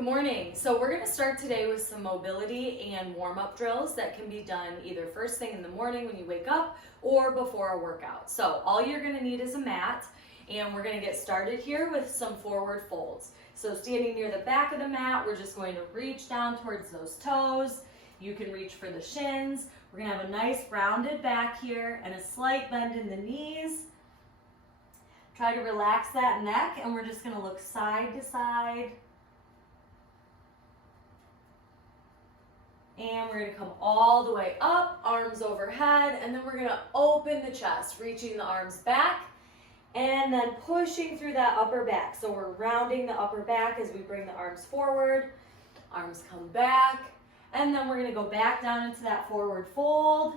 Good morning. So we're going to start today with some mobility and warm-up drills that can be done either first thing in the morning when you wake up or before a workout. So all you're going to need is a mat, and we're going to get started here with some forward folds. So standing near the back of the mat, we're just going to reach down towards those toes. You can reach for the shins. We're going to have a nice rounded back here and a slight bend in the knees. Try to relax that neck, and we're just going to look side to side. And we're going to come all the way up, arms overhead, and then we're going to open the chest, reaching the arms back, and then pushing through that upper back. So we're rounding the upper back as we bring the arms forward, arms come back, and then we're going to go back down into that forward fold.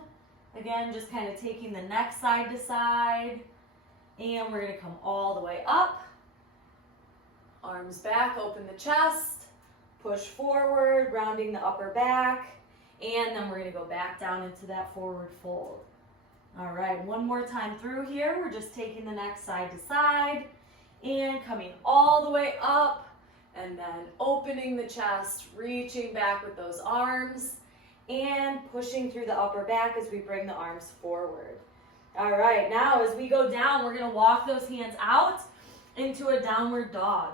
Again, just kind of taking the neck side to side, and we're going to come all the way up, arms back, open the chest, push forward, rounding the upper back, and then we're going to go back down into that forward fold. All right, one more time through here. We're just taking the neck side to side and coming all the way up, and then opening the chest, reaching back with those arms, and pushing through the upper back as we bring the arms forward. All right, now as we go down, we're going to walk those hands out into a downward dog.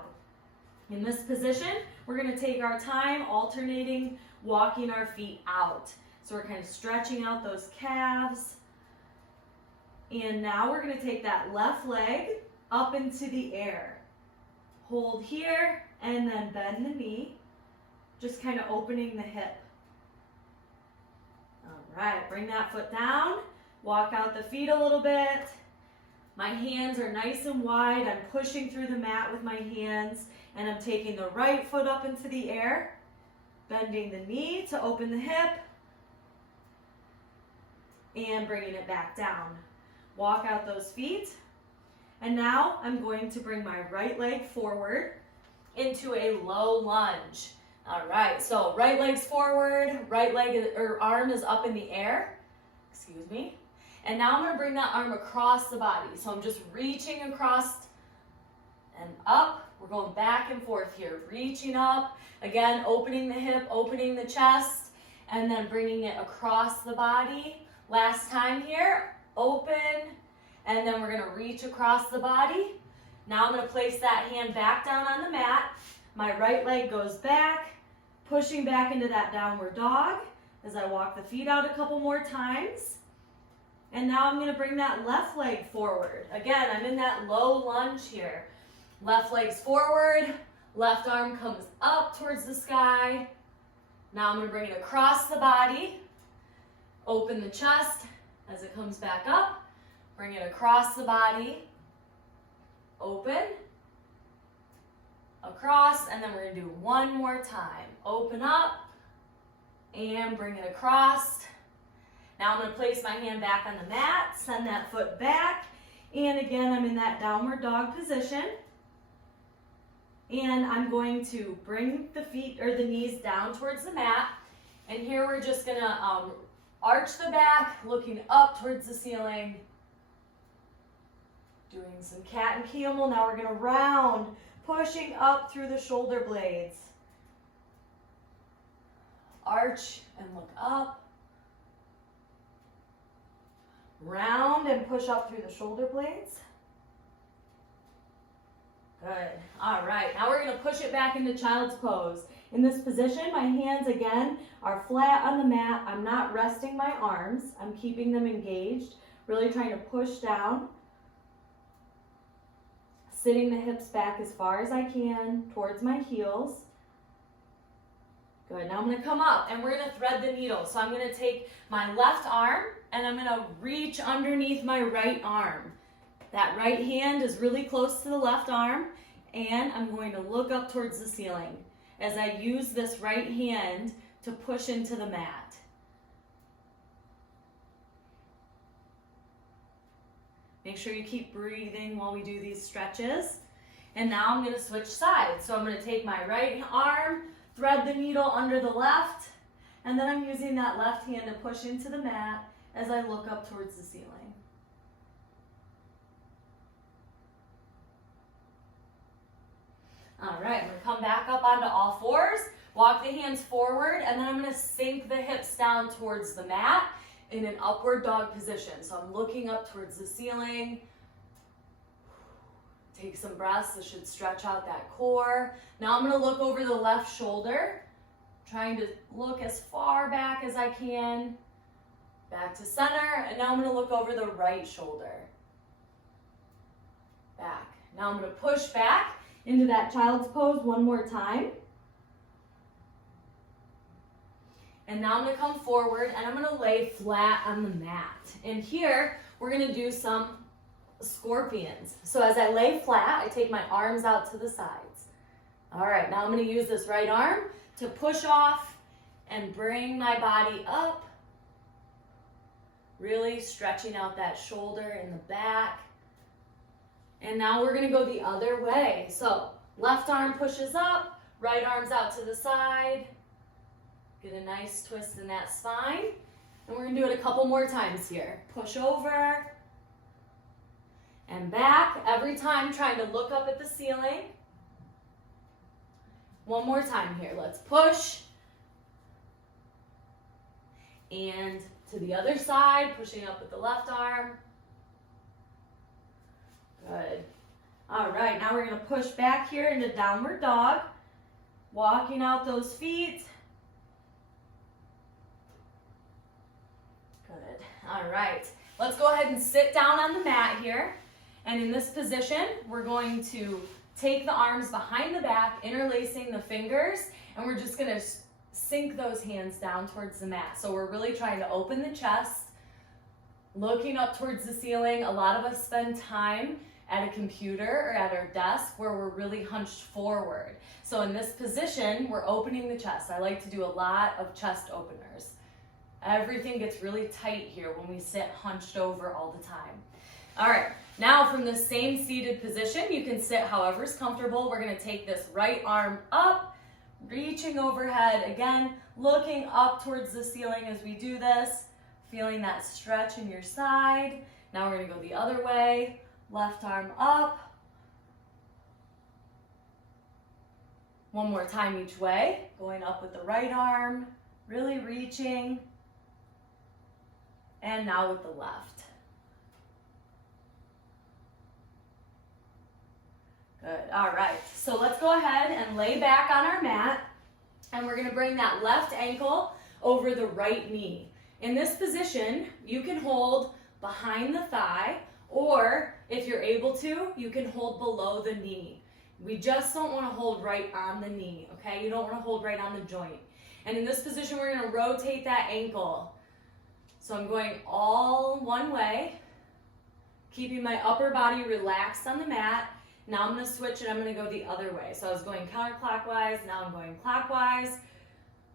In this position, we're going to take our time alternating walking our feet out. So we're kind of stretching out those calves. And now we're going to take that left leg up into the air. Hold here and then bend the knee, just kind of opening the hip. All right, bring that foot down, walk out the feet a little bit. My hands are nice and wide. I'm pushing through the mat with my hands, and I'm taking the right foot up into the air, bending the knee to open the hip, and bringing it back down. Walk out those feet. And now I'm going to bring my right leg forward into a low lunge. All right, so right leg's forward, right leg or arm is up in the air. Excuse me. And now I'm going to bring that arm across the body. So I'm just reaching across and up. We're going back and forth here, reaching up. Again, opening the hip, opening the chest, and then bringing it across the body. Last time here, open, and then we're going to reach across the body. Now I'm going to place that hand back down on the mat. My right leg goes back, pushing back into that downward dog as I walk the feet out a couple more times. And now I'm going to bring that left leg forward. Again, I'm in that low lunge here. Left leg's forward, left arm comes up towards the sky. Now I'm going to bring it across the body. Open the chest as it comes back up. Bring it across the body. Open. Across, and then we're going to do one more time. Open up and bring it across. Now I'm going to place my hand back on the mat, send that foot back, and again I'm in that downward dog position. And I'm going to bring the feet or the knees down towards the mat, and here we're just going to arch the back, looking up towards the ceiling, doing some cat and camel. Now we're going to round, pushing up through the shoulder blades. Arch and look up. Round and push up through the shoulder blades. Good. All right, now we're going to push it back into child's pose. In this position, my hands again are flat on the mat. I'm not resting my arms. I'm keeping them engaged, really trying to push down. Sitting the hips back as far as I can towards my heels. Good. Now I'm going to come up and we're going to thread the needle. So I'm going to take my left arm and I'm going to reach underneath my right arm. That right hand is really close to the left arm, and I'm going to look up towards the ceiling as I use this right hand to push into the mat. Make sure you keep breathing while we do these stretches. And now I'm going to switch sides. So I'm going to take my right arm, thread the needle under the left, and then I'm using that left hand to push into the mat as I look up towards the ceiling. All right, I'm gonna come back up onto all fours, walk the hands forward, and then I'm gonna sink the hips down towards the mat in an upward dog position. So I'm looking up towards the ceiling. Take some breaths. This should stretch out that core. Now I'm gonna look over the left shoulder, trying to look as far back as I can, back to center, and now I'm gonna look over the right shoulder, back. Now I'm gonna push back into that child's pose one more time. And now I'm gonna come forward and I'm gonna lay flat on the mat. And here, we're gonna do some scorpions. So as I lay flat, I take my arms out to the sides. All right, now I'm gonna use this right arm to push off and bring my body up, really stretching out that shoulder in the back. And now we're gonna go the other way. So left arm pushes up, right arm's out to the side. Get a nice twist in that spine. And we're gonna do it a couple more times here. Push over and back. Every time trying to look up at the ceiling. One more time here. Let's push. And to the other side, pushing up with the left arm. Good. All right, now we're gonna push back here into downward dog. Walking out those feet. Good. All right, let's go ahead and sit down on the mat here. And in this position, we're going to take the arms behind the back, interlacing the fingers, and we're just gonna sink those hands down towards the mat. So we're really trying to open the chest, looking up towards the ceiling. A lot of us spend time at a computer or at our desk where we're really hunched forward. So in this position, we're opening the chest. I like to do a lot of chest openers. Everything gets really tight here when we sit hunched over all the time. All right, now from the same seated position, you can sit however is comfortable. We're gonna take this right arm up, reaching overhead. Again, looking up towards the ceiling as we do this, feeling that stretch in your side. Now we're gonna go the other way. Left arm up. One more time each way. Going up with the right arm, really reaching. And now with the left. Good, all right. So let's go ahead and lay back on our mat. And we're gonna bring that left ankle over the right knee. In this position, you can hold behind the thigh, or if you're able to, you can hold below the knee. We just don't want to hold right on the knee, okay? You don't want to hold right on the joint. And in this position, we're going to rotate that ankle. So I'm going all one way, keeping my upper body relaxed on the mat. Now I'm going to switch and I'm going to go the other way. So I was going counterclockwise, now I'm going clockwise.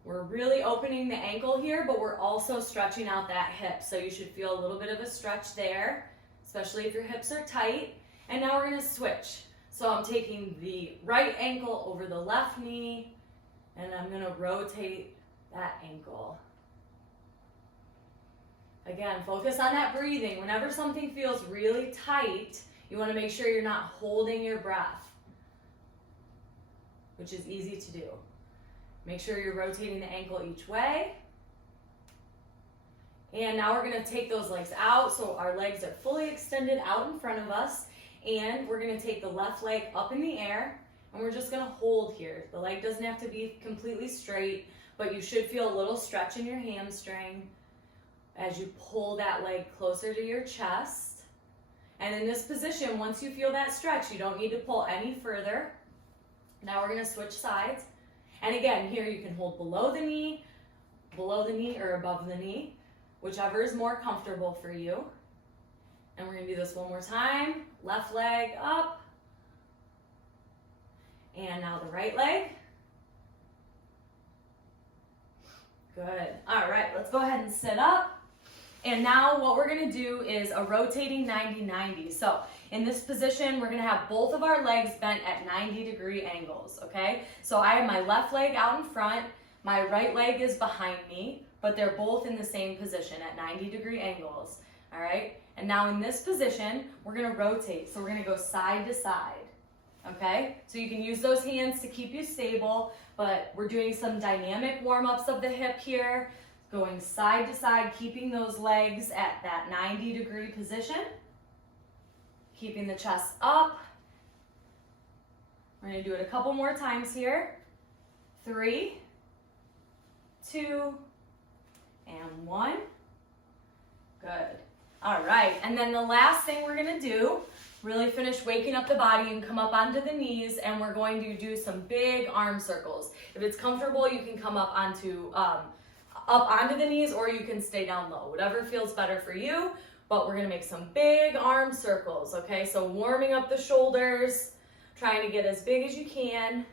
We're really opening the ankle here, but we're also stretching out that hip. So you should feel a little bit of a stretch there, especially if your hips are tight. And now we're gonna switch. So I'm taking the right ankle over the left knee, and I'm gonna rotate that ankle. Again, focus on that breathing. Whenever something feels really tight, you wanna make sure you're not holding your breath, which is easy to do. Make sure you're rotating the ankle each way. And now we're gonna take those legs out so our legs are fully extended out in front of us. And we're gonna take the left leg up in the air and we're just gonna hold here. The leg doesn't have to be completely straight, but you should feel a little stretch in your hamstring as you pull that leg closer to your chest. And in this position, once you feel that stretch, you don't need to pull any further. Now we're gonna switch sides. And again, here you can hold below the knee or above the knee, whichever is more comfortable for you. And we're gonna do this one more time. Left leg up. And now the right leg. Good. All right, let's go ahead and sit up. And now what we're gonna do is a rotating 90-90. So in this position, we're gonna have both of our legs bent at 90-degree angles, okay? So I have my left leg out in front, my right leg is behind me, but they're both in the same position at 90-degree angles, all right? And now in this position, we're gonna rotate. So we're gonna go side to side. okay? So you can use those hands to keep you stable, but we're doing some dynamic warm-ups of the hip here, going side to side, keeping those legs at that 90-degree position, keeping the chest up. We're gonna do it a couple more times here. 3, 2, and 1. Good. All right, and then the last thing we're gonna do, really finish waking up the body and come up onto the knees, and we're going to do some big arm circles. If it's comfortable, you can come up onto the knees, or you can stay down low, whatever feels better for you, but we're gonna make some big arm circles, okay? So warming up the shoulders, trying to get as big as you can.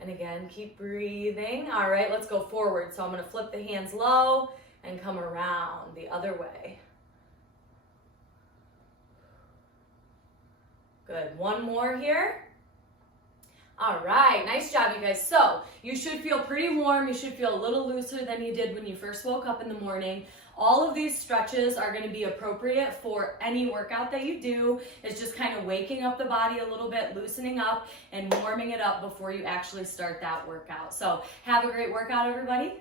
And again, keep breathing. All right, let's go forward. So I'm gonna flip the hands low and come around the other way. Good, one more here. All right, nice job, you guys. So you should feel pretty warm. You should feel a little looser than you did when you first woke up in the morning. All of these stretches are gonna be appropriate for any workout that you do. It's just kind of waking up the body a little bit, loosening up, and warming it up before you actually start that workout. So have a great workout, everybody.